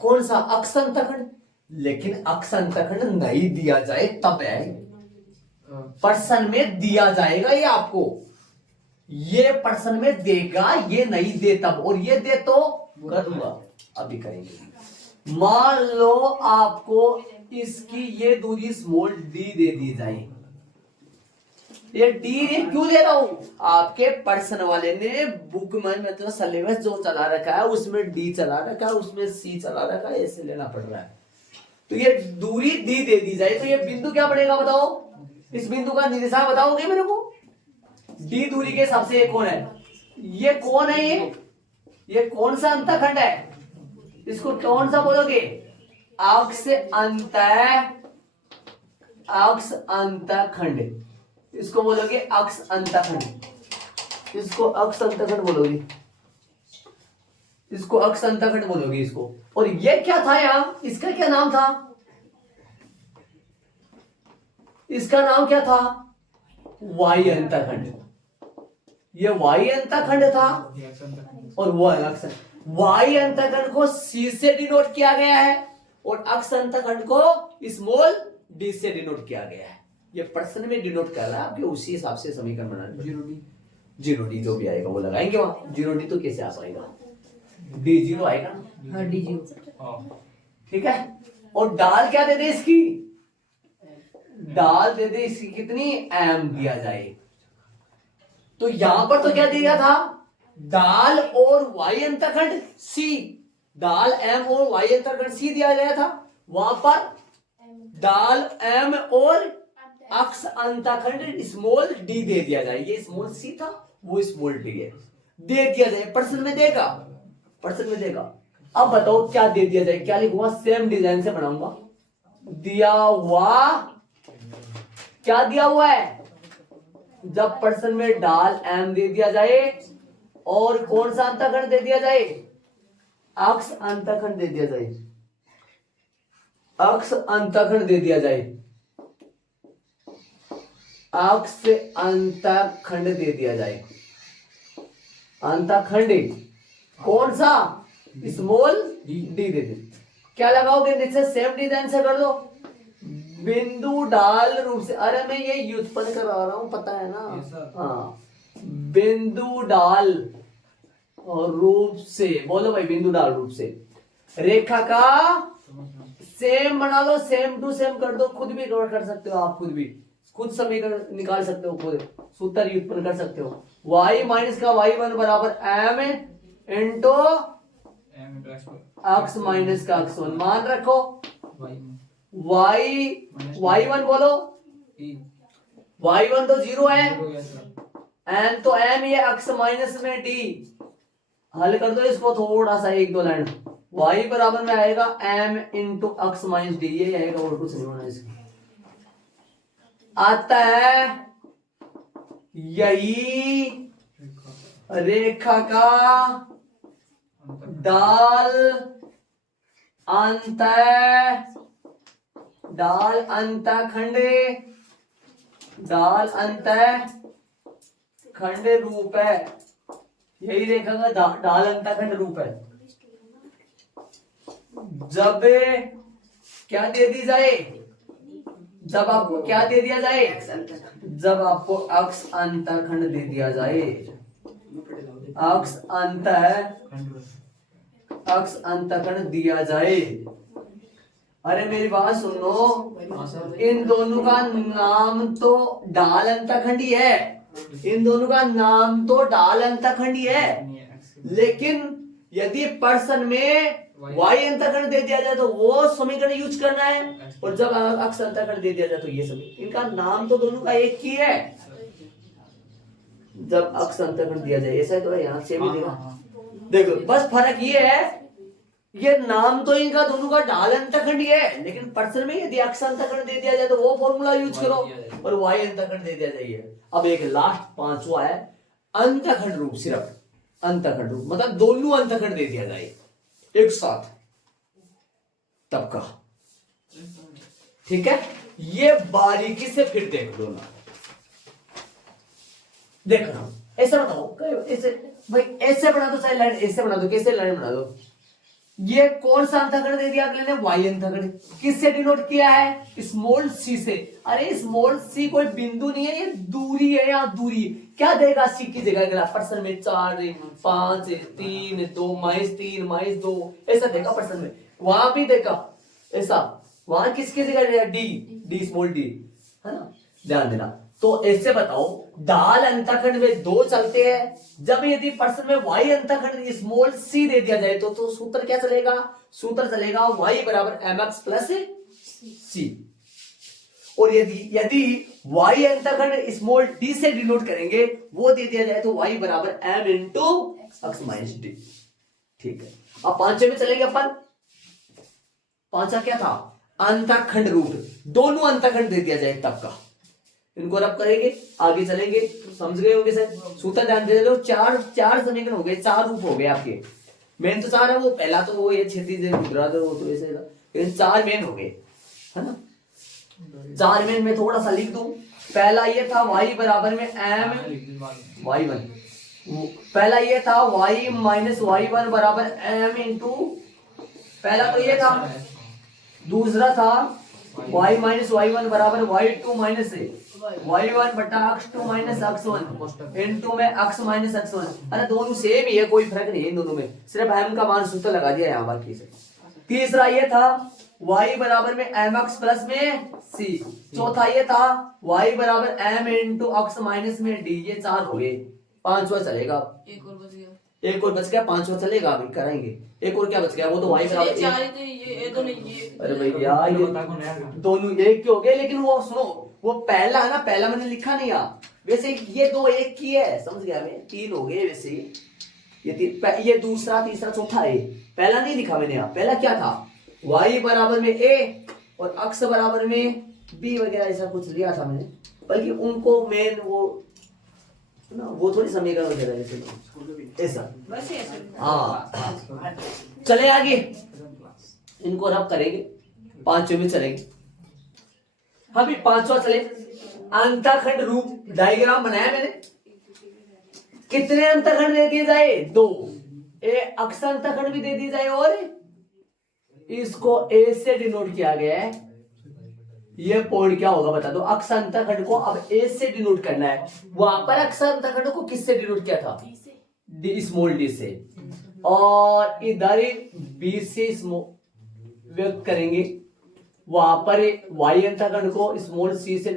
कौन सा अक्ष अंतःखंड, लेकिन अक्ष अंतःखंड नहीं दिया जाए तब है, पर्सन में दिया जाएगा ये आपको, ये पर्सन में देगा, ये नहीं दे तब, और ये दे तो कर दूंगा, अभी करेंगे। मान लो आपको इसकी ये दूरी स्मॉल डी दे दी जाए, ये डी क्यों ले रहा हूं, आपके पर्सन वाले ने बुक में तो सिलेबस जो चला रखा है उसमें डी चला रखा है, उसमें सी चला रखा है, ऐसे लेना पड़ रहा है। तो ये दूरी डी दे दी जाए तो ये बिंदु क्या बनेगा बताओ, इस बिंदु का निर्देशांक बताओगे मेरे को, डी दूरी के हिसाब से ये कौन है, ये कौन है, ये कौन सा अंतःखंड है, इसको कौन सा बोलोगे, अक्ष अंतःखंड, इसको बोलोगे अक्ष अंतःखंड, इसको अक्ष अंतःखंड बोलोगे, इसको अक्ष अंतःखंड बोलोगे इसको। और ये क्या था यार, इसका क्या नाम था, इसका नाम क्या था, वाई अंतःखंड, ये वाई अंतःखंड था, और वो अक्ष, वाई अंतःखंड को सी से डिनोट किया गया है और अक्ष अंतःखंड को स्मॉल डी से डिनोट किया गया है। ये पर्सन में डिनोट कर रहा है आपके, उसी हिसाब से समीकरण बनाना, जीरो डी जो भी आएगा वो लगाएंगे वहां, जीरो डी तो कैसे आ पाएगा, डी जीरो आएगा, हाँ डी जीरो, ठीक है। और डाल क्या दे दे इसकी, डाल दे दे इसकी कितनी, एम दिया जाए। तो यहां पर तो क्या दिया था, डाल और वाई अंतःखंड सी, डाल एम और वाई अंतःखंड सी दिया गया था, वहां पर डाल एम और अक्ष अंतःखंड स्मॉल डी दे दिया जाए, ये स्मॉल सी था वो स्मॉल डी है, दे दिया जाए, पर्सन में देगा, पर्सन में देगा। अब बताओ क्या दे दिया जाए, क्या लिखूंगा, सेम डिजाइन से बनाऊंगा, दिया हुआ, क्या दिया हुआ है, जब पर्सन में डाल एम दे दिया जाए और कौन सा अंतःखंड दे दिया जाए, अक्ष अंतःखंड दे दिया जाए, अक्ष अंतःखंड दे दिया जाए, अक्ष अंतःखंड दे दिया जाए, अंतःखंड कौन सा, स्मॉल डी दे दे, क्या लगाओगे नीचे, सेम डिजाइन से कर दो, बिंदु डाल रूप से, अरे मैं ये व्युत्पन्न करा रहा हूं पता है ना, हाँ बिंदु डाल रूप से, बोलो भाई बिंदु डाल रूप से, रेखा का सेम बना लो, सेम टू सेम कर दो, खुद भी कर सकते हो आप, खुद समीकरण निकाल सकते हो, खुद सूत्र व्युत्पन्न कर सकते हो, y माइनस का y1 बराबर m इंटू x माइनस का x1, मान रखो y1 बोलो, y1 तो 0 है, m तो m, ये x माइनस में d, हल कर दो इसको थोड़ा सा, एक दो लाइन, y बराबर में आएगा m into x minus D, ये आएगा और कुछ नहीं होना इसका, आता है यही रेखा का डाल अंतःखंड, डाल अंतःखंड रूप है, यही रेखा का डाल अंतःखंड रूप है। जब क्या दे दी जाए, जब आपको क्या दे दिया जाए, जब आपको अक्ष अंतःखंड दे दिया जाए, अक्ष अंतःखंड दिया जाए, अरे मेरी बात सुनो, इन दोनों का नाम तो डाल अंतःखंड ही है, इन दोनों का नाम तो डाल अंतःखंड ही है, लेकिन यदि पर्सन में वाई अंतःखंड दे दिया जाए तो वो समीकरण यूज करना है, और जब अक्ष अंतःखंड दे दिया जाए तो ये समीकरण, इनका नाम तो दोनों का एक ही है, जब अक्ष अंतःखंड दिया जाए, ऐसा तो यहाँ से भी देगा, देखो बस फर्क ये है, ये नाम तो इनका दोनों का डाल अंतःखंड ही है, लेकिन पर्सन में यदि अक्ष अंतःखंड दे दिया जाए तो वो फॉर्मूला यूज करो, और वाई अंतःखंड दे दिया जाए। अब एक लास्ट पांचवा है अंतःखंड रूप, सिर्फ अंतःखंड रूप, मतलब दोनों अंतःखंड दे दिया जाए एक साथ, तब का, ठीक है। ये बारीकी से फिर देख लो ना, देखना, ऐसा बताओ, ऐसे भाई, ऐसे बना दो, चाहे लाइन ऐसे बना दो, कैसे लाइन बना दो, ये कौन सा अंतःखंड दे दिया अगले ने, वाई अंतःखंड। किससे डिनोट किया है, स्मॉल सी से। अरे स्मॉल सी कोई बिंदु नहीं है, ये दूरी है, यहाँ दूरी। क्या देगा सी की जगह, अगला पर्सन में 4 5 3 2 -3 -2 ऐसा देगा पर्सन में। वहां भी देखा ऐसा, वहां किसकी जगह डी, डी स्मॉल डी, है ना, ध्यान देना। तो ऐसे बताओ दाल अंतःखंड में 2 चलते हैं, जब यदि पर्सन में वाई अंतःखंड स्मॉल सी दे दिया जाए तो सूत्र क्या चलेगा, सूत्र चलेगा वाई बराबर mx प्लस सी। और यदि वाई अंतःखंड स्मॉल डी से डिनोट करेंगे, वो दे दिया जाए तो वाई बराबर m into x minus D. ठीक है, अब पांचवे में चलेंगे अपन। पांचवा क्या था, अंतःखंड रूट, दोनों अंतःखंड दे दिया जाए तब का, इनको रब करेंगे, आगे चलेंगे। समझ गए होंगे सर, सूत्र ध्यान दे लो। चार समीकरण हो गए, 4 रूप हो गए आपके। मेन तो 4 है, वो पहला तो वो ये क्षैतिज ऊर्ध्वाधर वो तो ऐसे, लेकिन 4 मेन हो गए, है ना। 4 मेन में थोड़ा सा लिख दूं। पहला ये था y बराबर में m y1, पहला ये था y माइनस y1 बराबर m इंटू, पहला तो ये था। दूसरा था y माइनस y1 बराबर y2 माइनस y1 बटा x2 माइनस x1 इनटू में x माइनस x1। अरे दोनों सेम ही है, कोई फर्क नहीं है इन दोनों में, सिर्फ m का मान सूत्र लगा दिया यहाँ बाकी से। तीसरा ये था y बराबर में mx प्लस में c। चौथा ये था y बराबर m इंटू x माइनस में d। ये 4 हो गए। पांचवा चलेगा, एक और बच गया, पांचवा चलेगा, अभी कराएंगे। एक और क्या बच गया, वो तो y बराबर अरे भैया ये दोनों एक के हो गए, लेकिन वो सुनो, वो पहला है ना, पहला मैंने लिखा नहीं यहाँ, वैसे ये 2 एक की है, समझ गया मैं, 3 हो गए वैसे। ये दूसरा तीसरा चौथा है, पहला नहीं लिखा मैंने यहाँ। पहला क्या था, y बराबर में a और x बराबर में b वगैरह ऐसा कुछ लिया था मैंने, बल्कि उनको मेन वो थोड़ी समीकरण वगैरह जैसे ऐसा। हाँ चले आगे, इनको रब करेंगे, पांचवे में चलेंगे। अभी पांचवा चले, अंतःखंड रूप डायग्राम बनाया मैंने। कितने अंतःखंड दे दिए जाए, 2। अक्ष अंतःखंड भी दे दिए जाए, और इसको ए से डिनोट किया गया है। ये पॉइंट क्या होगा बता दो, अक्ष अंतःखंड को अब ए से डिनोट करना है। वहां पर अक्ष अंतःखंड को किससे डिनोट किया था, डी स्मॉल डी से, और इधर बी से व्यक्त करेंगे। वहां पर वाई अंतःखंड को स्मॉल सी से।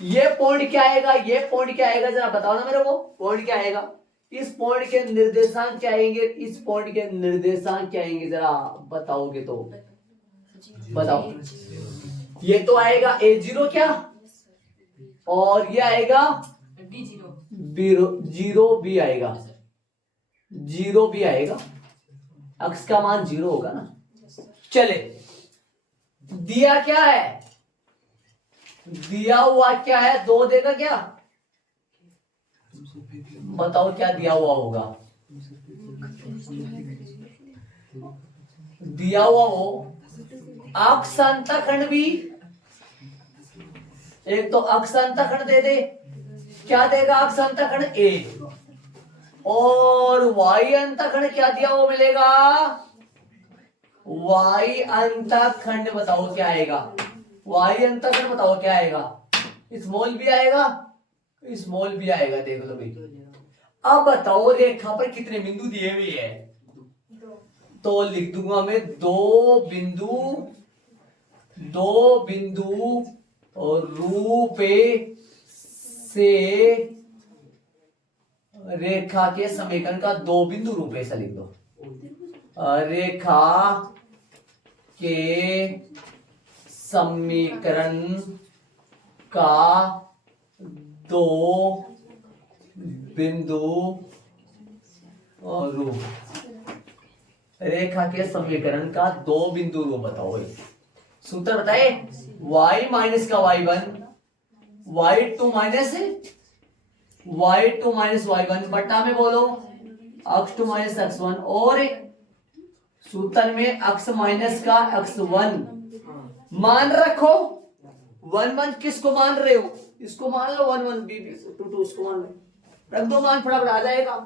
ये पॉइंट क्या आएगा, ये पॉइंट क्या आएगा, जरा बताओ ना मेरे को, पॉइंट क्या आएगा। इस पॉइंट के निर्देशांक क्या आएंगे, इस पॉइंट के निर्देशांक क्या आएंगे, जरा बताओगे तो बताओ। ये तो आएगा a0 क्या, और ये आएगा जीरो बी आएगा, 0 भी आएगा, अक्ष का मान 0 होगा ना। चले, दिया क्या है, दिया हुआ क्या है, 2 देगा क्या, बताओ क्या दिया हुआ होगा। दिया हुआ हो अक्ष अंतःखंड भी, एक तो अक्ष अंतःखंड दे दे, क्या देगा अक्ष अंतःखंड ए, और वाई अंतःखंड क्या दिया वो मिलेगा, वाई अंतःखंड बताओ क्या आएगा, वाई अंतःखंड बताओ क्या आएगा, स्मॉल भी आएगा, स्मॉल भी आएगा, देख लो भाई। अब बताओ रेखा पर कितने बिंदु दिए हुए हैं, तो लिख दूंगा मैं 2 बिंदु और रूप से रेखा के समीकरण का 2 बिंदु रूप ऐसा लिख दो। रेखा के समीकरण का 2 बिंदु और रूप, रेखा के समीकरण का 2 बिंदु रूप बताओ। सूत्र बताए, y माइनस का y1, y2 माइनस y1 बट्टा में बोलो x2 माइनस x1, और सूत्र में x माइनस का x1 मान रखो। 1 किसको मान रहे हो, इसको मान लो, 1 2 इसको मान लो, रख दो मान, फटाफट आ जाएगा।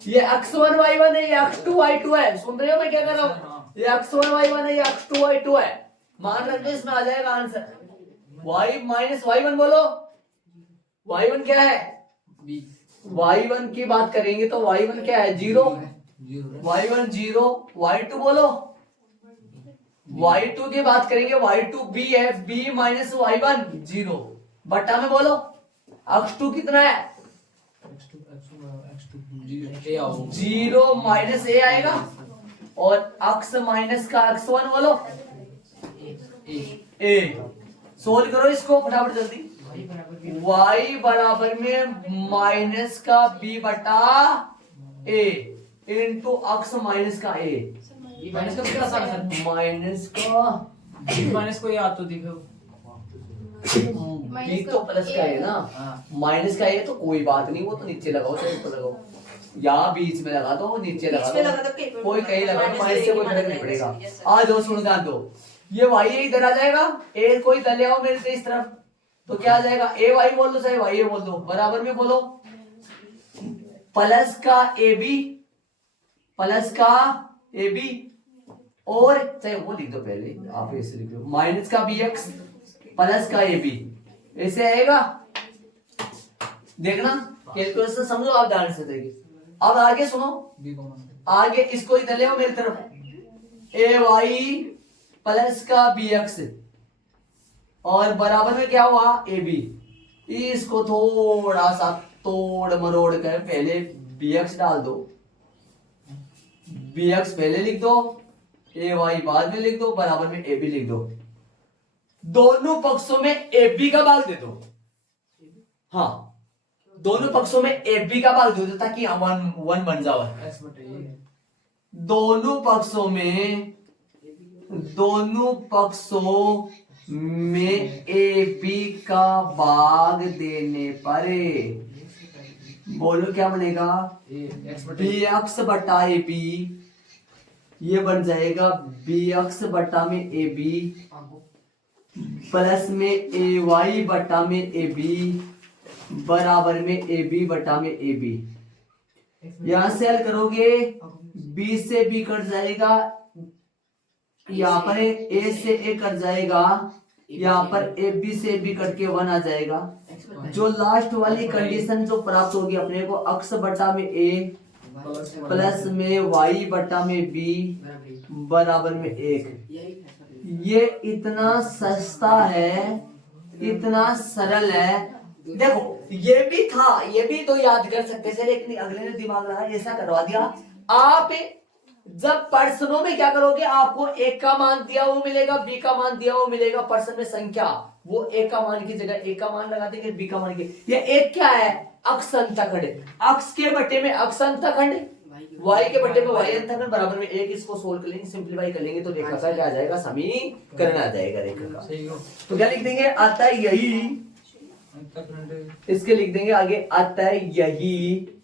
ये x1 y1 है, ये x2 y2 है। सुन रहे हो मैं क्या कर रहा हूँ? ये x1 y1 है, ये x2 y2 है। मान रख दो, इसमें आ जाएगा आंसर y माइनस y1। बोलो y1 क्या है? y1 की बात करेंगे तो y1 क्या है? 0। y1 0, y2 बोलो y2 की बात करेंगे, y2 b है, b माइनस y1 0 बट्टा में बोलो x2 कितना है? 0 माइनस a आएगा और x माइनस का x1 बोलो a। सोल्व करो इसको फटाफट जल्दी। y बराबर में माइनस का b बटा a इंटू x माइनस का a। माइनस का कितना आसान है? माइनस को याद तो दिखो b तो प्लस का है ना, माइनस का a तो कोई बात नहीं, वो तो नीचे लगाओ चाहे ऊपर लगाओ, यहाँ बीच में लगा दो, नीचे लगा दो, कोई कहीं लगा दो, माइनस से कोई फर्क नहीं पड़ेगा। आ जाओ सुन दो, ये y इधर आ जाएगा, a कोई दल आओ मेरे से इस तरफ, तो क्या आ जाएगा? a y बोल दो चाहे y a बोल दो, बराबर में बोलो प्लस का ab और चाहे वो लिख दो, पहले आप ऐसे लिख लो माइनस का bx प्लस का ab, ऐसे आएगा। देखना कैलकुलेशन समझो आप ध्यान से देखिए। अब आगे सुनो, आगे इसको इधर ले आओ मेरी तरफ, ay प्लस का bx और बराबर में क्या हुआ? ab। इसको थोड़ा सा तोड़ मरोड़ कर पहले bx डाल दो, bx पहले लिख दो, ay बाद में लिख दो, बराबर में ab लिख दो। दोनों पक्षों में ab का भाग दे दो। हाँ, दोनों पक्षों में ab का भाग दे दो ताकि 1 बन जाए। दोनों पक्षों में ab का भाग देने पर बोलो क्या बनेगा? bx बटा ab, ये बन जाएगा bx बटा में ab प्लस में ay बटा में ab बराबर में ab बटा में ab। यहां से हल करोगे b से b कट जाएगा, यहाँ पर a से a कट जाएगा, यहाँ पर ab से b कट के 1 आ जाएगा। जो लास्ट वाली कंडीशन जो प्राप्त होगी अपने को, x बटा में a प्लस में y बटा में b बराबर में 1। ये इतना सस्ता है, इतना सरल है। देखो ये भी था, ये भी तो याद कर सकते थे, लेकिन अगले ने दिमाग लगा ऐसा करवा दिया। आप जब प्रश्नों में क्या करोगे, आपको एक का मान दिया वो मिलेगा, बी का मान दिया वो मिलेगा, प्रश्न में संख्या, वो एक का मान की जगह एक का मान लगा देंगे, बी का मान की। ये एक क्या है? अक्ष अंतःखंड। अक्ष के बट्टे में अक्ष अंतःखंड, y के बट्टे में y अंतःखंड बराबर में 1। इसको सोल्व कर लेंगे, सिंप्लीफाई कर लेंगे तो रेखा का क्या आ जाएगा? समीकरण आ जाएगा रेखा का। तो क्या लिख देंगे? आता है यही, इसके लिख देंगे आगे, आता है यही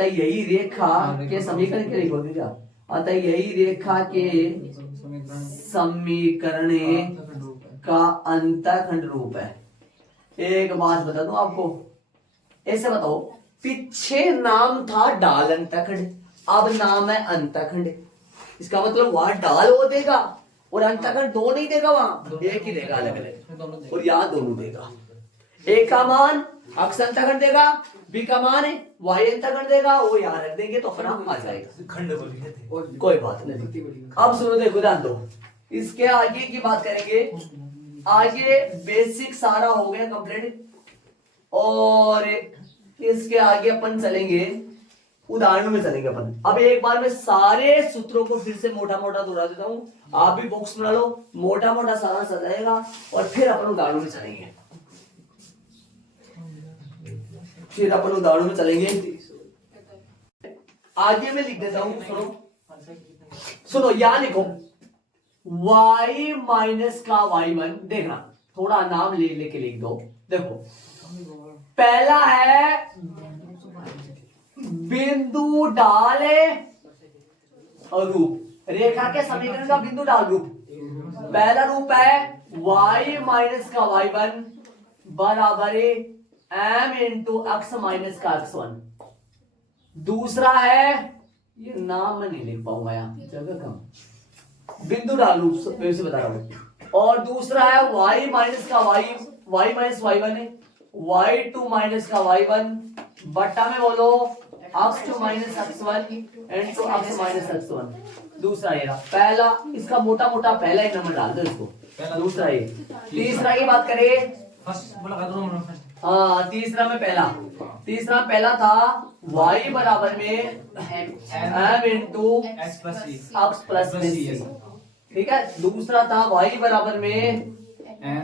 यही रेखा के समीकरण के लिखोगे क्या? अतः यही रेखा के समीकरण का अंतःखंड रूप है। एक बात बता दूं आपको, ऐसे बताओ, पीछे नाम था डाल अंतःखंड, अब नाम है अंतःखंड। इसका मतलब वहां डाल वो देगा और अंतःखंड दो नहीं देगा, वहां एक ही देगा अलग अलग, और यहाँ दोनों देगा। एक का मान अक्ष अंतःखंड देगा, बी का मान y अंतःखंड देगा, वो यहाँ रख देंगे तो अपना आ जाएगा, कोई बात नहीं। अब सुनो, देखो ध्यान दो, इसके आगे की बात करेंगे। आगे बेसिक सारा हो गया कंप्लीट, और इसके आगे अपन चलेंगे उदाहरणों में चलेंगे अपन। अब एक बार मैं सारे सूत्रों को फिर से मोटा मोटा दोहरा देता हूं, आप भी बॉक्स बना लो, मोटा मोटा सारा आ जाएगा, और फिर अपन उदाहरणों में चलेंगे। आगे मैं लिख देता हूं, सुनो यहां लिखो y माइनस का y1। देखना, थोड़ा नाम ले लेके लिख दो। देखो पहला है बिंदु डाल रूप, रेखा के समीकरण का बिंदु डाल रूप। पहला रूप है y माइनस का y1 बराबर है m इंटू x माइनस का x1। दूसरा है, ये नाम मैं नहीं लिख पाऊंगा यहाँ, जगह कम, बिंदु डालू फिर से बता रहा हूं। और दूसरा है y माइनस का y माइनस y1 है, y2 माइनस का y1 बट्टा में बोलो x2 minus x1 into x minus x1। दूसरा ये रहा पहला, इसका मोटा मोटा पहला एक नंबर डाल दो इसको। दूसरा ये, तीसरा की बात करें, फर्स्ट बोला का दोनों फर्स्ट। हाँ तीसरा में पहला था y बराबर में m into x plus c। x plus c, ठीक है। दूसरा था y बराबर में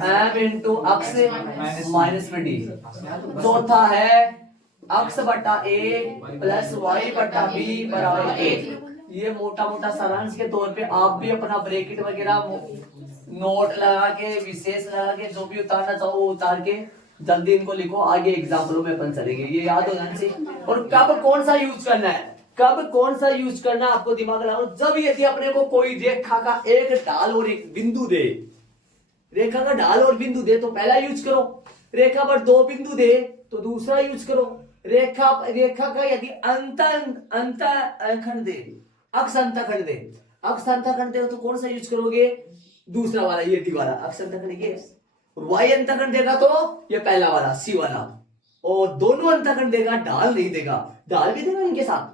m इंटू x माइनस में d। चौथा है x बटा a प्लस y बटा b बराबर 1। ये मोटा मोटा सारांश के तौर पे आप भी अपना ब्रैकेट वगैरह नोट लगा के, विशेष लगा के, जो भी उतारना चाहो वो उतार के जल्दी इनको लिखो, आगे एग्जाम्पलों में अपन चलेंगे, ये याद हो जाने से। और कब कौन सा यूज करना है, कब कौन सा यूज करना है आपको दिमाग लगाओ। जब यदि अपने को कोई रेखा का एक ढाल और एक बिंदु दे, रेखा का ढाल और बिंदु दे तो पहला यूज करो, रेखा पर दो बिंदु दे तो दूसरा यूज करो, रेखा का यदि अंतखंड दे, अक्ष अंतखंड दे तो कौन सा यूज करोगे, दूसरा वाला, ये डी वाला अक्ष अंतखंड ये। वाई अंतखंड देगा तो ये पहला वाला सी वाला, और दोनों अंतखंड देगा, ढाल नहीं देगा, ढाल भी देगा इनके साथ,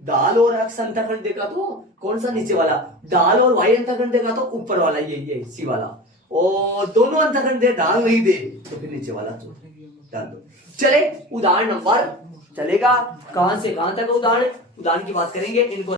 ढाल और अक्ष अंतखंड देगा तो कौन सा नीचे वाला, ढाल और वाई अंतखंड देगा तो ऊपर वाला ये सी वाला, और दोनों अंतखंड दे ढाल नहीं दे तो फिर नीचे वाला डाल दो। चले उदाहरण नंबर चलेगा, कहां से कहां तक उदाहरण की बात करेंगे इनको।